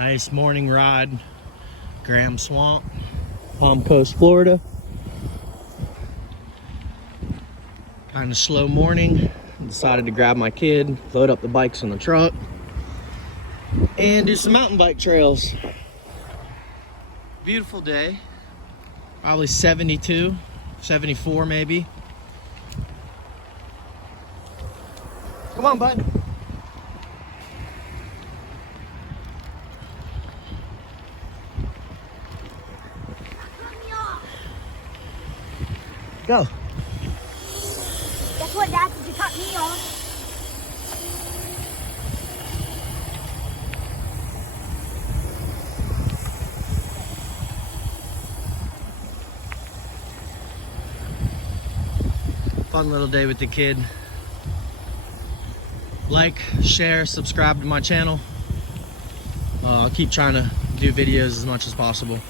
Nice morning ride, Graham Swamp, Palm Coast, Florida. Kind of slow morning. Decided to grab my kid, load up the bikes in the truck, and do some mountain bike trails. Beautiful day. Probably 72, 74 maybe. Come on, bud. Go. Guess what, Dad? Did you cut me off? Fun little day with the kid. Like, share, subscribe to my channel. I'll keep trying to do videos as much as possible.